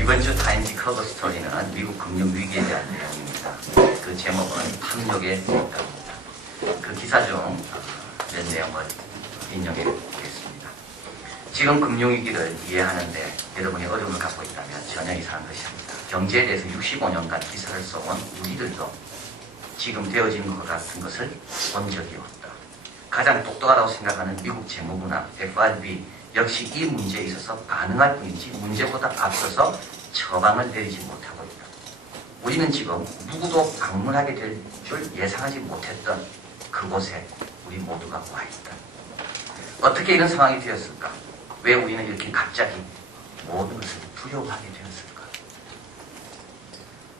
이번 주 타임지 커버 스토리는 미국 금융 위기에 대한 내용입니다. 그 제목은 탐욕의 대가입니다. 그 기사 중 몇 내용을 인용해 보겠습니다. 지금 금융위기를 이해하는데 여러분이 어려움을 갖고 있다면 전혀 이상한 것이 아닙니다. 경제에 대해서 65년간 기사를 써온 우리들도 지금 되어진 것 같은 것을 본 적이 없다. 가장 똑똑하다고 생각하는 미국 재무부나 FRB 역시 이 문제에 있어서 가능할 뿐이지 문제보다 앞서서 처방을 내리지 못하고 있다. 우리는 지금 누구도 방문하게 될 줄 예상하지 못했던 그곳에 우리 모두가 와 있다. 어떻게 이런 상황이 되었을까? 왜 우리는 이렇게 갑자기 모든 것을 두려워하게 되었을까?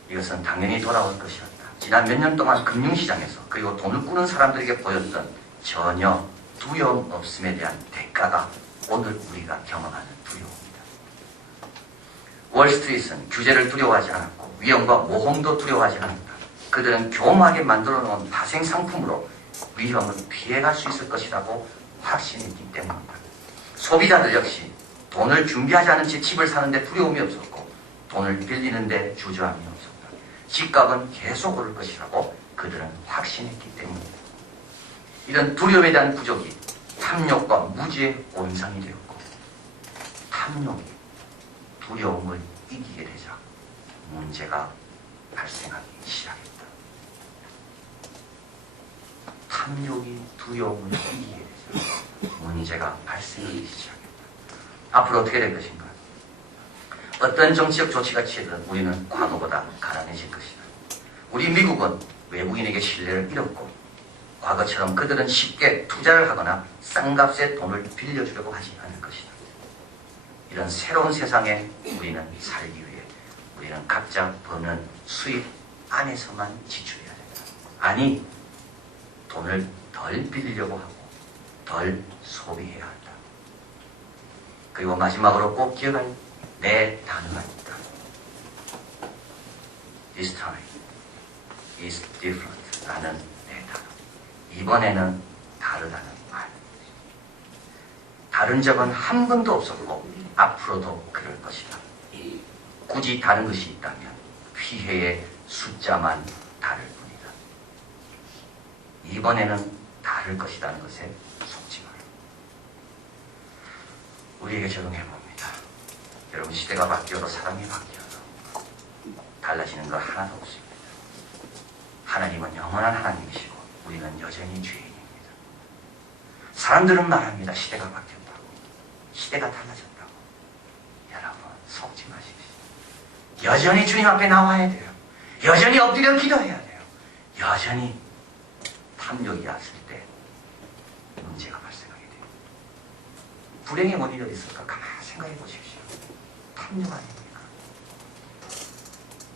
이것은 당연히 돌아올 것이었다. 지난 몇 년 동안 금융시장에서 그리고 돈을 꾸는 사람들에게 보였던 전혀 두려움 없음에 대한 대가가 오늘 우리가 경험하는 두려움입니다. 월스트리트는 규제를 두려워하지 않았고 위험과 모험도 두려워하지 않았다. 그들은 교묘하게 만들어 놓은 파생 상품으로 위험을 피해갈 수 있을 것이라고 확신했기 때문이다. 소비자들 역시 돈을 준비하지 않은 채 집을 사는데 두려움이 없었고 돈을 빌리는데 주저함이 없었다. 집값은 계속 오를 것이라고 그들은 확신했기 때문이다. 이런 두려움에 대한 부족이 탐욕과 무지의 온상이 되었고 탐욕이 두려움을 이기게 되자 문제가 발생하기 시작했다. 탐욕이 두려움을 이기게 되자 문제가 발생하기 시작했다. 앞으로 어떻게 될 것인가? 어떤 정치적 조치가 취해든 우리는 과거보다 가난해질 것이다. 우리 미국은 외국인에게 신뢰를 잃었고 과거처럼 그들은 쉽게 투자를 하거나 싼 값에 돈을 빌려주려고 하지 않을 것이다. 이런 새로운 세상에 우리는 살기 위해 우리는 각자 버는 수입 안에서만 지출해야 된다. 아니, 돈을 덜 빌리려고 하고 덜 소비해야 한다. 그리고 마지막으로 꼭 기억할 내 단어가 있다. This time is different. 라는 내 단어. 이번에는 다르다는 말. 다른 적은 한 번도 없었고 앞으로도 그럴 것이다. 굳이 다른 것이 있다면 피해의 숫자만 다를 뿐이다. 이번에는 다를 것이라는 것에 속지 마라. 우리에게 적용해봅니다. 여러분, 시대가 바뀌어도 사람이 바뀌어도 달라지는 거 하나도 없습니다. 하나님은 영원한 하나님이시고 우리는 여전히 죄인입니다. 사람들은 말합니다. 시대가 바뀌었다고. 시대가 달라졌다고. 여러분, 속지 마십시오. 여전히 주님 앞에 나와야 돼요. 여전히 엎드려 기도해야 돼요. 여전히 탐욕이 왔을 때 문제가 발생하게 돼요. 불행의 원인이 어디 있을까? 가만히 생각해 보십시오. 탐욕 아닙니까?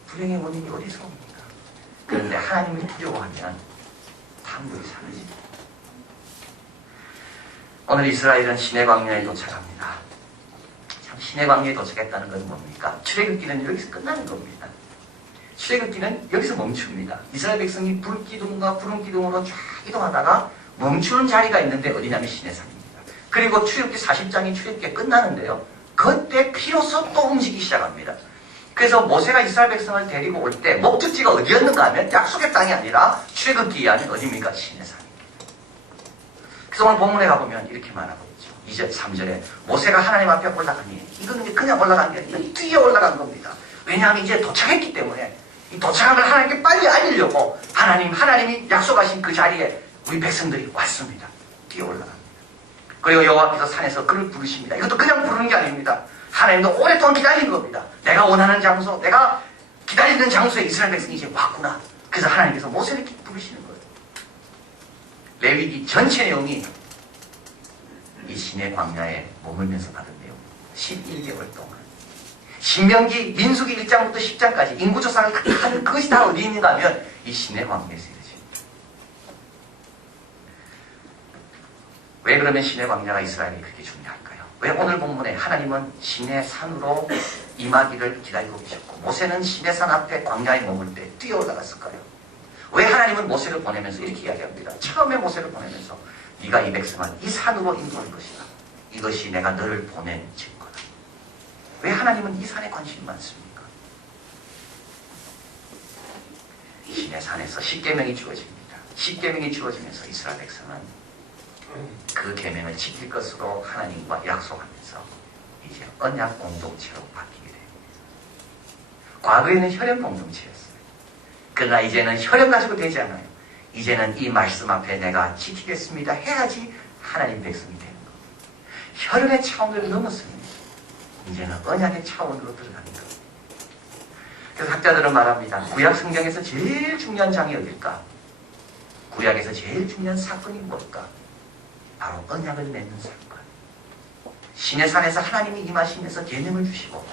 불행의 원인이 어디서 옵니까? 그런데 하나님을 두려워하면 탐욕이 사라집니다. 오늘 이스라엘은 시내 광야에 도착합니다. 참, 시내 광야에 도착했다는 건 뭡니까? 출애굽기는 여기서 끝나는 겁니다. 출애굽기는 여기서 멈춥니다. 이스라엘 백성이 불기둥과 구름기둥으로 쫙 이동하다가 멈추는 자리가 있는데 어디냐면 시내산입니다. 그리고 출애굽기 40장이 출애굽기가 끝나는데요. 그때 비로소 또 움직이기 시작합니다. 그래서 모세가 이스라엘 백성을 데리고 올 때 목적지가 어디였는가 하면 약속의 땅이 아니라 출애굽기 안에 어디입니까? 시내산입니다. 그래서 오늘 본문에 가보면 이렇게 말하고 있죠. 2절, 3절에 모세가 하나님 앞에 올라가니 이거는 그냥 올라간 게 아니라 뛰어 올라간 겁니다. 왜냐하면 이제 도착했기 때문에 이 도착함을 하나님께 빨리 알리려고 하나님이 약속하신 그 자리에 우리 백성들이 왔습니다. 뛰어 올라갑니다. 그리고 여호와께서 산에서 그를 부르십니다. 이것도 그냥 부르는 게 아닙니다. 하나님도 오랫동안 기다린 겁니다. 내가 원하는 장소, 내가 기다리는 장소에 이스라엘 백성이 이제 왔구나. 그래서 하나님께서 모세를 이렇게 부르시는 거예요. 레위기 전체 내용이 이 시내 광야에 머물면서 받은 내용. 11개월 동안. 신명기, 민수기 1장부터 10장까지 인구조사를 하는 그것이 다 어디 있는가 하면 이 시내 광야에서 이루어집니다. 왜 그러면 시내 광야가 이스라엘이 그렇게 중요할까요? 왜 오늘 본문에 하나님은 시내 산으로 임하기를 기다리고 계셨고 모세는 시내 산 앞에 광야에 머물 때 뛰어올라갔을까요? 왜 하나님은 모세를 보내면서 이렇게 이야기합니다. 처음에 모세를 보내면서 네가 이 백성을 이 산으로 인도할 것이다. 이것이 내가 너를 보낸 증거다. 왜 하나님은 이 산에 관심이 많습니까? 시내 산에서 십계명이 주어집니다. 십계명이 주어지면서 이스라엘 백성은 그 계명을 지킬 것으로 하나님과 약속하면서 이제 언약 공동체로 바뀌게 됩니다. 과거에는 혈연 공동체였어요. 그러나 이제는 혈연 가지고 되지 않아요. 이제는 이 말씀 앞에 내가 지키겠습니다 해야지 하나님 백성이 되는 겁니다. 혈연의 차원을 넘었습니다. 이제는 언약의 차원으로 들어가는 겁니다. 그래서 학자들은 말합니다. 구약 성경에서 제일 중요한 장이 어딜까? 구약에서 제일 중요한 사건이 뭘까? 바로 언약을 맺는 사건. 시내산에서 하나님이 임하시면서 계명을 주시고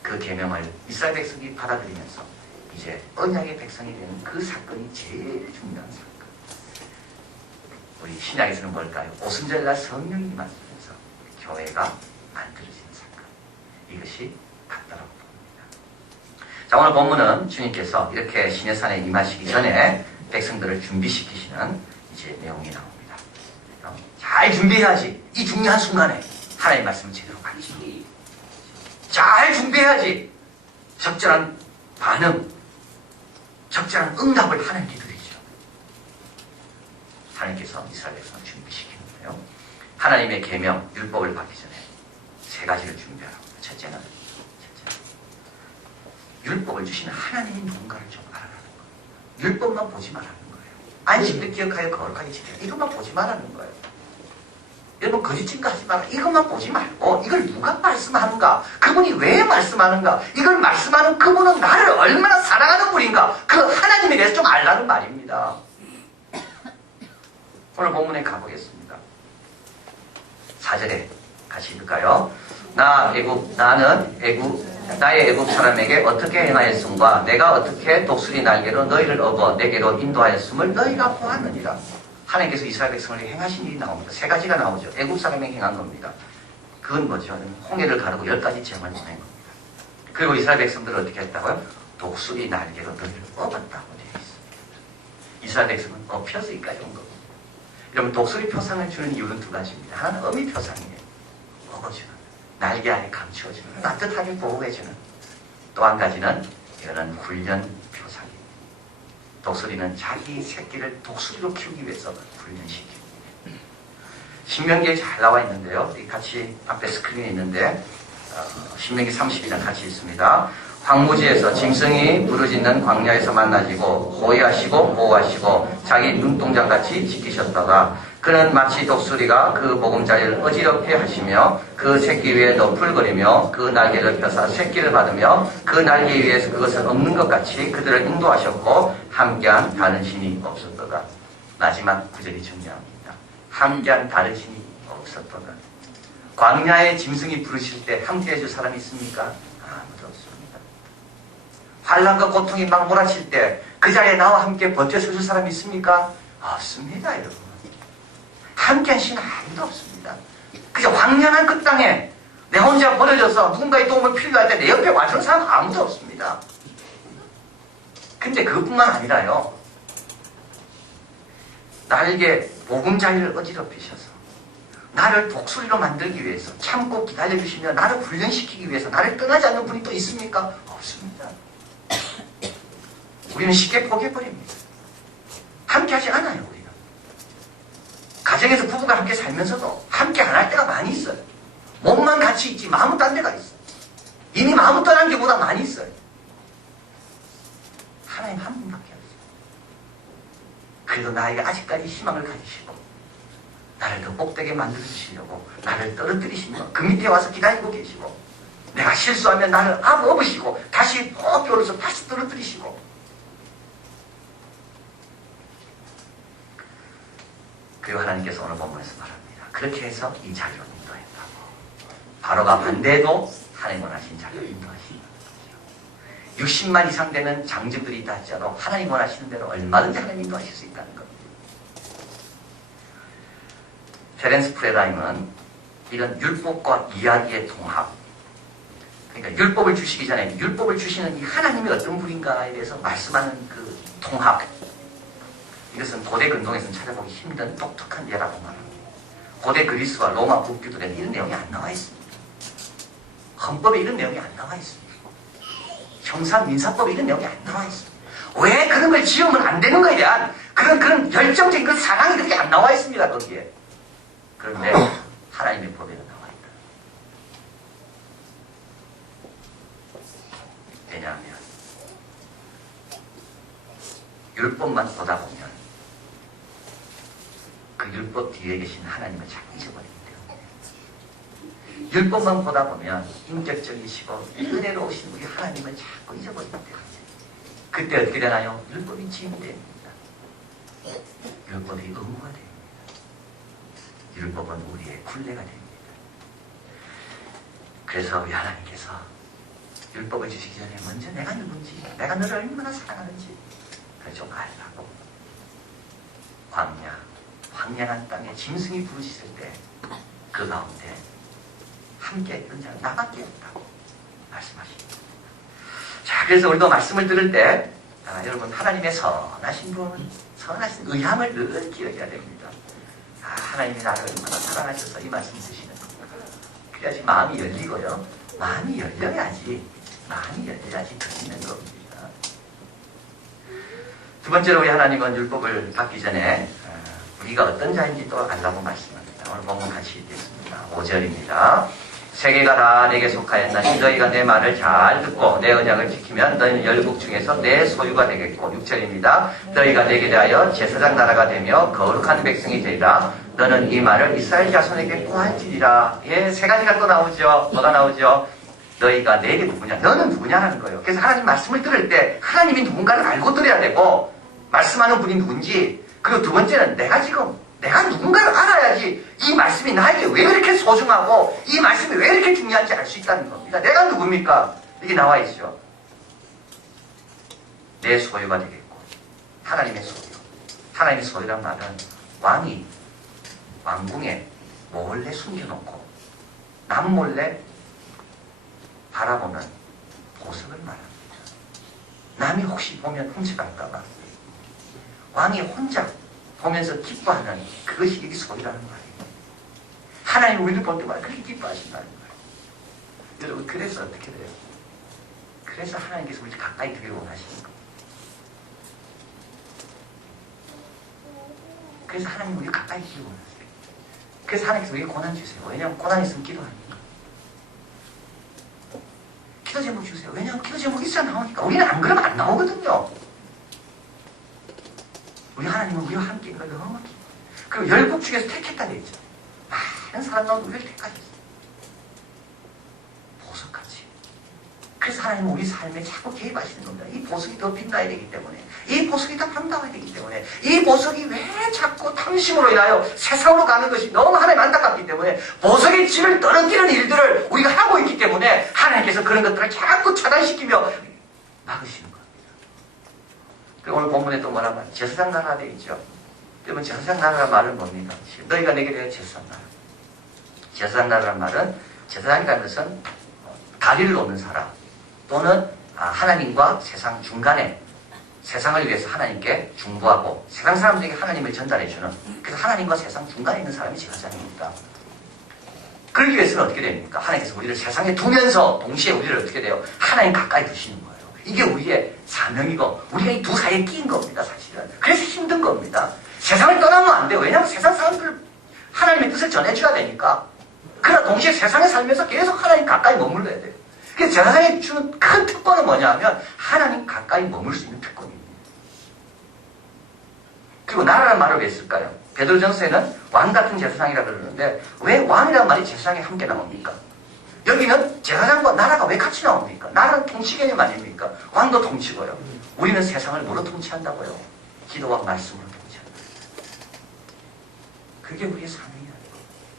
그 계명을 이스라엘 백성이 받아들이면서 이제 언약의 백성이 되는 그 사건이 제일 중요한 사건. 우리 신약에서는 뭘까요? 오순절날 성령이 임하시면서 교회가 만들어진 사건. 이것이 같다라고 봅니다. 자, 오늘 본문은 주님께서 이렇게 시내산에 임하시기 전에 백성들을 준비시키시는 이제 내용이 나옵니다. 잘 준비해야지. 이 중요한 순간에 하나님의 말씀을 제대로 받지. 잘 준비해야지. 적절한 반응, 적절한 응답을 하나님께 드리죠. 하나님께서 이스라엘 백성을 준비시키는 거예요. 하나님의 계명, 율법을 받기 전에 세 가지를 준비하라고. 첫째는 율법을 주시는 하나님이 누군가를 좀 알아라는 거예요. 율법만 보지 말라는 거예요. 안식을 기억하여 거룩하게 지켜라. 이것만 보지 말라는 거예요. 여러분 거짓증거 하지 마라. 이것만 보지 말고 이걸 누가 말씀하는가? 그분이 왜 말씀하는가? 이걸 말씀하는 그분은 나를 얼마나 사랑하는 분인가? 그 하나님에 대해서 좀 알라는 말입니다. 오늘 본문에 가보겠습니다. 4절에 같이 읽을까요? 나의 애굽 사람에게 어떻게 행하였음과 내가 어떻게 독수리 날개로 너희를 업어 내게로 인도하였음을 너희가 보았느니라. 하나님께서 이스라엘 백성을 행하신 일이 나옵니다. 세 가지가 나오죠. 애굽 사람에게 행한 겁니다. 그건 뭐죠? 홍해를 가르고 10가지 재앙을 보낸 겁니다. 그리고 이스라엘 백성들을 어떻게 했다고요? 독수리 날개로 너희를 업었다고 되어 있습니다. 이스라엘 백성은 업혀서 여기까지 온 겁니다. 여러분 독수리 표상을 주는 이유는 두 가지입니다. 하나는 어미 표상이에요. 업어주는, 날개 아래 감추어주는, 따뜻하게 보호해주는. 또 한 가지는 이거는 훈련 표상입니다. 독수리는 자기 새끼를 독수리로 키우기 위해서 훈련시킵니다. 신명기에 잘 나와 있는데요. 같이 앞에 스크린에 있는데 신명기 30이랑 같이 있습니다. 황무지에서 짐승이 부르짖는 광야에서 만나지고 호위하시고 보호하시고 자기 눈동자같이 지키셨다가 그는 마치 독수리가 그 보금자리를 어지럽게 하시며 그 새끼 위에 너풀거리며 그 날개를 펴사 새끼를 받으며 그 날개 위에서 그것을 엎는 것 같이 그들을 인도하셨고 함께한 다른 신이 없었도다. 마지막 구절이 중요합니다. 함께한 다른 신이 없었도다. 광야에 짐승이 부르실 때 함께해 줄 사람이 있습니까? 아무도 없습니다. 환난과 고통이 막 몰아칠 때 그 자리에 나와 함께 버텨서 줄 사람이 있습니까? 없습니다, 여러분. 함께한 신은 아무도 없습니다. 그저 황량한 그 땅에 내 혼자 버려져서 누군가의 도움을 필요할 때 내 옆에 와주는 사람 아무도 없습니다. 근데 그것뿐만 아니라요. 나에게 보금자리를 어지럽히셔서 나를 독수리로 만들기 위해서 참고 기다려주시며 나를 훈련시키기 위해서 나를 떠나지 않는 분이 또 있습니까? 없습니다. 우리는 쉽게 포기해버립니다. 함께하지 않아요. 우리는 가정에서 부부가 함께 살면서도 함께 안 할 때가 많이 있어요. 몸만 같이 있지 마음은 딴 데가 있어요. 이미 마음은 떠난 게보다 많이 있어요. 하나님 한 분밖에 없어요. 그래도 나에게 아직까지 희망을 가지시고 나를 더 복되게 만들어주시려고 나를 떨어뜨리시며 그 밑에 와서 기다리고 계시고 내가 실수하면 나를 업으시고 다시 퍽 겨울어서 다시 떨어뜨리시고 그리고 하나님께서 오늘 본문에서 말합니다. 그렇게 해서 이 자리로 인도했다고. 바로가 반대해도 하나님 원하신 자리로 인도하신다는 거죠. 60만 이상 되는 장정들이 있다 할지라도 하나님 원하시는 대로 얼마든지 하나님 인도하실 수 있다는 겁니다. 테렌스 프레라임은 이런 율법과 이야기의 통합. 그러니까 율법을 주시기 전에 율법을 주시는 이 하나님이 어떤 분인가에 대해서 말씀하는 그 통합. 이것은 고대 근동에서는 찾아보기 힘든 독특한 예라고 말합니다. 고대 그리스와 로마 국교들에는 이런 내용이 안 나와 있습니다. 헌법에 이런 내용이 안 나와 있습니다. 형사 민사법에 이런 내용이 안 나와 있습니다. 왜 그런 걸 지으면 안 되는 거에 대한 그런 열정적인 그 사랑이 그렇게 안 나와 있습니다. 거기에. 그런데 하나님의 법에는 나와 있다. 왜냐하면 율법만 보다 보면 그 율법 뒤에 계신 하나님을 자꾸 잊어버리기 때문에, 율법만 보다 보면 인격적이시고 은혜로우신 우리 하나님을 자꾸 잊어버리기 때문에, 그때 어떻게 되나요? 율법이 짐이 됩니다. 율법이 의무가 됩니다. 율법은 우리의 굴레가 됩니다. 그래서 우리 하나님께서 율법을 주시기 전에 먼저 내가 누군지, 내가 너를 얼마나 사랑하는지 그걸 좀 알라고. 황량한 땅에 짐승이 부르짖을 때 그 가운데 함께 있던 자는 나밖에 없다고 말씀하십니다. 자, 그래서 우리도 말씀을 들을 때 여러분, 하나님의 선하신 분, 선하신 의함을 늘 기억해야 됩니다. 하나님이 나를 얼마나 사랑하셔서 이 말씀 드시는 겁니다. 그래야지 마음이 열리고요. 마음이 열려야지 들리는 겁니다. 두 번째로 우리 하나님은 율법을 받기 전에 우리가 어떤 자인지 또 알라고 말씀합니다. 오늘 본문 같이 읽겠습니다. 5절입니다. 세계가 다 내게 속하였나니 너희가 내 말을 잘 듣고 내 언약을 지키면 너희는 열국 중에서 내 소유가 되겠고, 6절입니다. 너희가 내게 대하여 제사장 나라가 되며 거룩한 백성이 되리라. 너는 이 말을 이스라엘 자손에게 고할지니라. 예, 세 가지가 또 나오죠. 뭐가 나오죠? 너희가 내게 누구냐, 너는 누구냐라는 거예요. 그래서 하나님 말씀을 들을 때 하나님이 누군가를 알고 들어야 되고, 말씀하는 분이 누군지, 그리고 두 번째는 내가 누군가를 알아야지 이 말씀이 나에게 왜 이렇게 소중하고 이 말씀이 왜 이렇게 중요한지 알 수 있다는 겁니다. 내가 누굽니까? 이게 나와 있죠. 내 소유가 되겠고, 하나님의 소유. 하나님의 소유란 말은 왕이 왕궁에 몰래 숨겨놓고 남몰래 바라보는 보석을 말합니다. 남이 혹시 보면 훔쳐갈까봐 왕이 혼자 보면서 기뻐하는 그것이 이게 소유라는 말이에요. 하나님 우리를 볼 때마다 그렇게 기뻐하신다는 거예요. 여러분, 그래서 어떻게 돼요? 그래서 하나님께서 우리 가까이 들기를 원하시는 거예요. 그래서 하나님 우리 가까이 들기를 원하세요. 그래서 하나님께서 우리에게 고난 주세요. 왜냐하면 고난 있으면 기도하니까. 기도 제목 주세요. 왜냐하면 기도 제목이 있어야 나오니까. 우리는 안 그러면 안 나오거든요. 우리 하나님은 우리와 함께인 걸 너무 기뻐요. 그리고 열국 중에서 택했다 그랬죠. 많은 사람 가운데 우리를 택하셨어요. 보석같이. 그래서 하나님은 우리 삶에 자꾸 개입하시는 겁니다. 이 보석이 더 빛나야 되기 때문에, 이 보석이 더 아름다워야 되기 때문에, 이 보석이 왜 자꾸 탐심으로 인하여 세상으로 가는 것이 너무 하나님 안타깝기 때문에 보석의 질을 떨어뜨리는 일들을 우리가 하고 있기 때문에 하나님께서 그런 것들을 자꾸 차단시키며 막으시는 거예요. 그리고 오늘 본문에 또 뭐라고 하면 제사장 나라가 되어 있죠. 그러면 제사장 나라란 말은 뭡니까? 너희가 내게 대한 제사장 나라. 제사장 나라란 말은, 제사장이라는 것은 다리를 놓는 사람, 또는 하나님과 세상 중간에 세상을 위해서 하나님께 중보하고 세상 사람들에게 하나님을 전달해주는, 그래서 하나님과 세상 중간에 있는 사람이 제사장입니다. 그러기 위해서는 어떻게 됩니까? 하나님께서 우리를 세상에 두면서 동시에 우리를 어떻게 돼요? 하나님 가까이 두시는 거예요. 이게 우리의 사명이고 우리가 이 두 사이에 끼인 겁니다, 사실은. 그래서 힘든 겁니다. 세상을 떠나면 안 돼요. 왜냐하면 세상 사람들 하나님의 뜻을 전해줘야 되니까. 그러나 동시에 세상에 살면서 계속 하나님 가까이 머물러야 돼요. 그래서 제사장이 주는 큰 특권은 뭐냐 하면 하나님 가까이 머물 수 있는 특권입니다. 그리고 나라라는 말을 왜 쓸까요? 베드로전서에는 왕 같은 제사장이라 그러는데 왜 왕이라는 말이 제사장에 함께 나옵니까? 여기는 제사장과 나라가 왜 같이 나옵니까? 나라는 통치 개념 아닙니까? 왕도 통치고요. 우리는 세상을 뭐로 통치한다고요? 기도와 말씀으로 통치한다. 그게 우리의 사명이에요.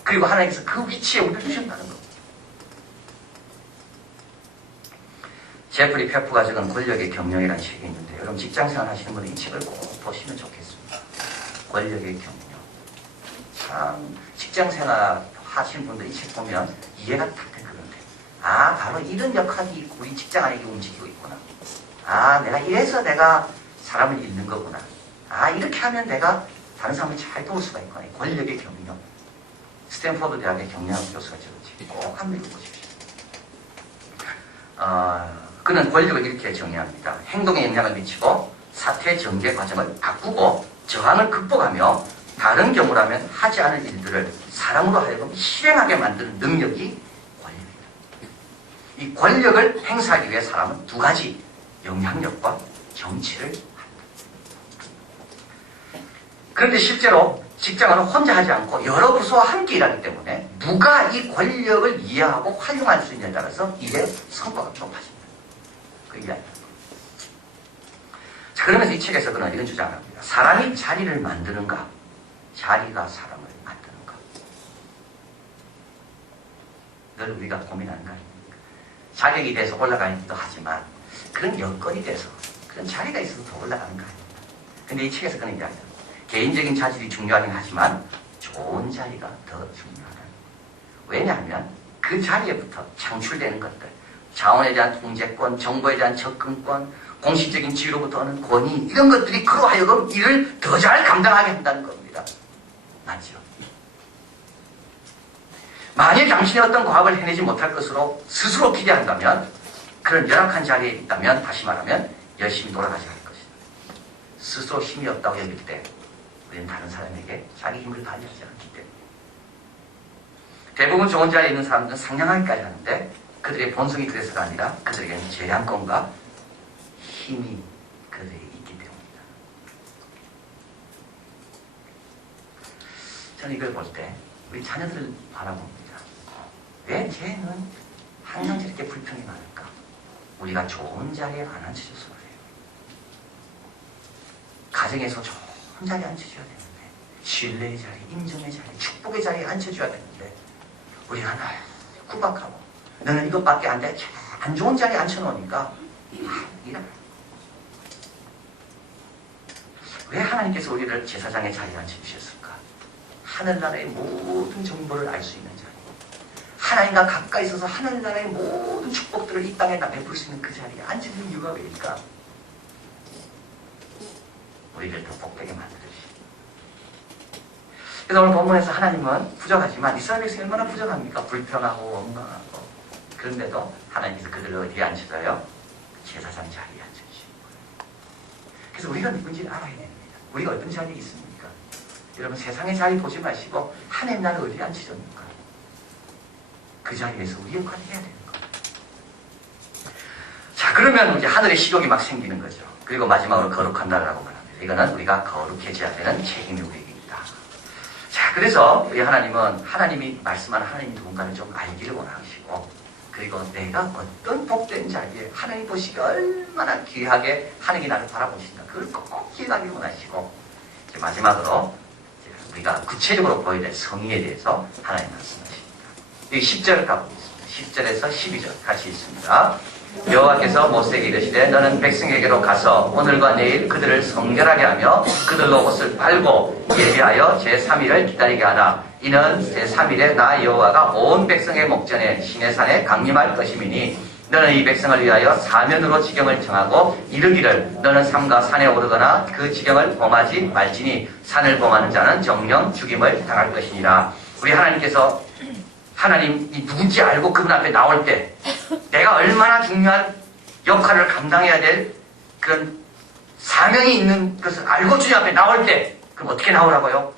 그리고 하나님께서 그 위치에 우리를 두셨다는 겁니다. 제프리 페프가 적은 권력의 경영이라는 책이 있는데, 여러분 직장생활 하시는 분은 이 책을 꼭 보시면 좋겠습니다. 권력의 경영. 참 직장생활 하신 분들 이 책 보면 이해가 딱 될 것 같아요. 아, 바로 이런 역할이 우리 직장 안에 움직이고 있구나. 아, 내가 이래서 내가 사람을 잃는 거구나. 아, 이렇게 하면 내가 다른 사람을 잘 도울 수가 있구나. 권력의 경영. 스탠포드 대학의 경영학 교수가 저렇지. 꼭 한번 읽어보십시오. 그는 권력을 이렇게 정의합니다. 행동에 영향을 미치고 사태 전개 과정을 바꾸고 저항을 극복하며 다른 경우라면 하지 않을 일들을 사람으로 하여금 실행하게 만드는 능력이 권력입니다. 이 권력을 행사하기 위해 사람은 두 가지 영향력과 정치를 한다. 그런데 실제로 직장은 혼자 하지 않고 여러 부서와 함께 일하기 때문에 누가 이 권력을 이해하고 활용할 수 있느냐에 따라서 일의 성과가 높아집니다. 그 이야기입니다. 자, 그러면서 이 책에서 그는 이런 주장을 합니다. 사람이 자리를 만드는가? 자리가 사람을 만드는가? 늘 우리가 고민하는 거 아닙니까? 자격이 돼서 올라가기도 하지만 그런 여건이 돼서 그런 자리가 있어서 더 올라가는 거 아닙니까? 근데 이 책에서 그는 이야기합니다. 개인적인 자질이 중요하긴 하지만 좋은 자리가 더 중요하다. 왜냐하면 그 자리에부터 창출되는 것들, 자원에 대한 통제권, 정보에 대한 접근권, 공식적인 지위로부터 오는 권위, 이런 것들이 그로 하여금 일을 더 잘 감당하게 한다는 겁니다. 맞죠? 만일 당신이 어떤 과업을 해내지 못할 것으로 스스로 기대한다면, 그런 열악한 자리에 있다면, 다시 말하면 열심히 돌아가지 않을 것이다. 스스로 힘이 없다고 여길 때 우리는 다른 사람에게 자기 힘을 발휘하지 않기 때문에. 대부분 좋은 자리에 있는 사람들은 상냥하기까지 하는데 그들의 본성이 그래서가 아니라 그들에게는 재량권과 힘이 그들에게 있기 때문입니다. 저는 이걸 볼 때 우리 자녀들을 바라봅니다. 왜 쟤는 항상 저렇게 불평이 많을까? 우리가 좋은 자리에 안 앉혀줘서 그래요. 가정에서 좋은 자리에 앉혀줘야 되는데, 신뢰의 자리, 인정의 자리, 축복의 자리에 앉혀줘야 되는데 우리가 날 구박하고 너는 이것밖에 안 돼. 안 좋은 자리에 앉혀놓으니까 왜 하나님께서 우리를 제사장의 자리에 앉혀주셨을까? 하늘나라의 모든 정보를 알 수 있는 자리, 하나님과 가까이 있어서 하늘나라의 모든 축복들을 이 땅에 베풀 수 있는 그 자리에 앉혀주는 이유가 왜일까? 우리를 더 복되게 만들으시. 그래서 오늘 본문에서 하나님은 부족하지만 이스라엘 백성이 얼마나 부족합니까? 불평하고 원망하고. 그런데도 하나님께서 그들을 어디에 앉혀줘요? 제사장 자리에 앉혀주시는 거예요. 그래서 우리가 누군지를 알아야 됩니다. 우리가 어떤 자리에 있습니까? 여러분, 세상의 자리 보지 마시고 하나님 나를 어디에 앉혀줬는가? 그 자리에서 우리 역할을 해야 되는 거예요. 자, 그러면 이제 하늘의 시력이 막 생기는 거죠. 그리고 마지막으로 거룩한 나라라고 말합니다. 이거는 우리가 거룩해져야 되는 책임이 우리에게 있다. 자, 그래서 우리 하나님은 하나님이 말씀하는 하나님 누군가를 좀 알기를 원하시고, 그리고 내가 어떤 복된 자리에 하나님 보시기 얼마나 귀하게 하나님이 나를 바라보신다. 그걸 꼭 기억하기를 원하시고, 이제 마지막으로 우리가 구체적으로 보여야 될 성의에 대해서 하나님 말씀하십니다. 이 10절을 가보겠습니다. 10절에서 12절 같이 있습니다. 여호와께서 모세에게 이르시되 너는 백성에게로 가서 오늘과 내일 그들을 성결하게 하며 그들로 옷을 빨고 예비하여 제3일을 기다리게 하라. 이는 제3일에 나 여호와가 온 백성의 목전에 시내산에 강림할 것임이니 너는 이 백성을 위하여 사면으로 지경을 정하고 이르기를 너는 삼가 산에 오르거나 그 지경을 범하지 말지니 산을 범하는 자는 정령 죽임을 당할 것이니라. 우리 하나님께서 하나님이 누군지 알고 그분 앞에 나올 때 내가 얼마나 중요한 역할을 감당해야 될 그런 사명이 있는 것을 알고 주님 앞에 나올 때 그럼 어떻게 나오라고요?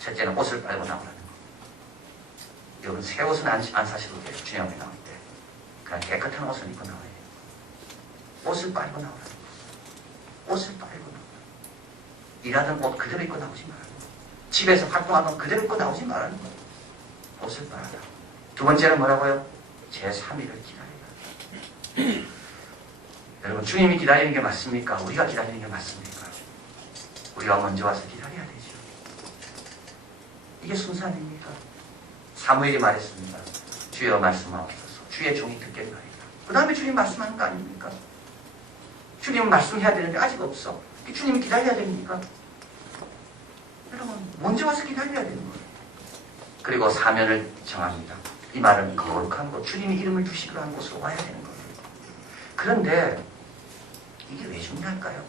첫째는 옷을 빨고 나오라는 거. 여러분, 새 옷은 안 사셔도 돼요. 주님 앞에 나올 때 그냥 깨끗한 옷을 입고 나와야 돼요. 옷을 빨고 나오라는 거. 옷을 빨고 나오라. 일하던 옷 그대로 입고 나오지 말라는 거. 집에서 활동하던 그대로 입고 나오지 말라는 거. 옷을 빨아라. 두 번째는 뭐라고요? 제3일을 기다리라. 여러분, 주님이 기다리는 게 맞습니까? 우리가 기다리는 게 맞습니까? 우리가 먼저 와서 기다려야 되죠. 이게 순서 아닙니까? 사무엘이 말했습니다. 주여 말씀하옵소서. 주의 종이 듣겠나이다. 그 다음에 주님 말씀하는 거 아닙니까? 주님은 말씀해야 되는데 아직 없어. 주님이 기다려야 됩니까? 여러분, 먼저 와서 기다려야 되는 거예요. 그리고 사면을 정합니다. 이 말은 거룩한 곳, 주님이 이름을 주시기로 한 곳으로 와야 되는 거예요. 그런데 이게 왜 중요할까요?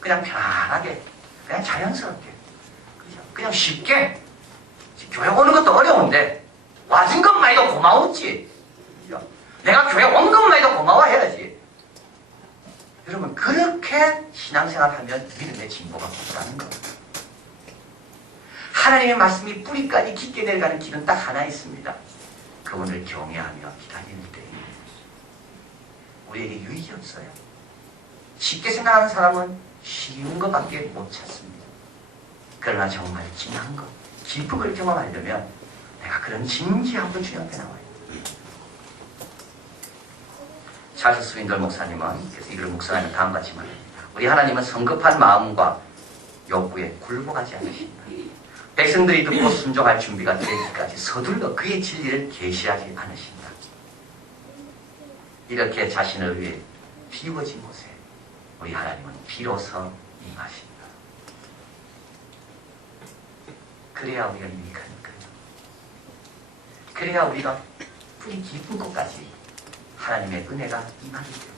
그냥 편안하게, 그냥 자연스럽게, 그냥 쉽게. 교회 오는 것도 어려운데 와준 것만 해도 고마웠지. 내가 교회 온 것만 해도 고마워해야지. 여러분, 그렇게 신앙생활하면 믿음의 진보가 없다는 겁니다. 하나님의 말씀이 뿌리까지 깊게 내려가는 길은 딱 하나 있습니다. 그분을 경외하며 기다리는 때입니다. 우리에게 유익이 없어요. 쉽게 생각하는 사람은 쉬운 것밖에 못 찾습니다. 그러나 정말 진한 것, 깊은 걸 경험하려면 내가 그런 진지한 것 주님 앞에 나와요. 찰스 스윈들 목사님은 그래서 이걸 묵상하면 다음과 같이 말합니다. 우리 하나님은 성급한 마음과 욕구에 굴복하지 않으신다. 백성들이 듣고 순종할 준비가 되기까지 서둘러 그의 진리를 계시하지 않으신다. 이렇게 자신을 위해 비워진 곳에 우리 하나님은 비로소 임하신다. 그래야 우리가 유익한 거예요. 그래야 우리가 뿌리 깊은 곳까지 하나님의 은혜가 임하기 때문에.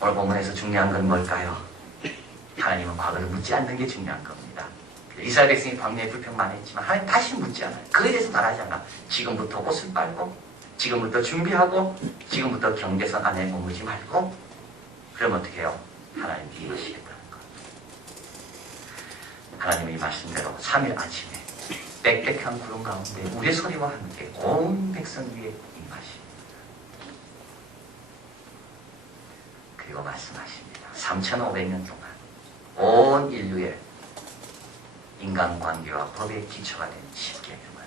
오늘 본문에서 중요한 건 뭘까요? 하나님은 과거를 묻지 않는 게 중요한 겁니다. 이스라엘 백성이 광야에 불평만 했지만 하나님 다시 묻지 않아요. 그에 대해서 말하지 않아. 지금부터 옷을 빨고, 지금부터 준비하고, 지금부터 경계선 안에 머물지 말고, 그러면 어떻게 해요? 하나님이 임하시겠다는 것. 하나님의 이 말씀대로 3일 아침에 빽빽한 구름 가운데 우리의 소리와 함께 온 백성 위에 임하십니다. 그리고 말씀하십니다. 3,500년 동안 온 인류의 인간관계와 법의 기초가 된 십계명은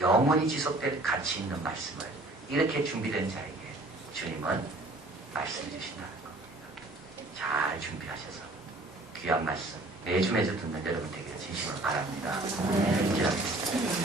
영원히 지속될 가치 있는 말씀을 이렇게 준비된 자에게 주님은 말씀해 주신다는 겁니다. 잘 준비하셔서 귀한 말씀 매주 듣는 여러분 되기를 진심으로 바랍니다.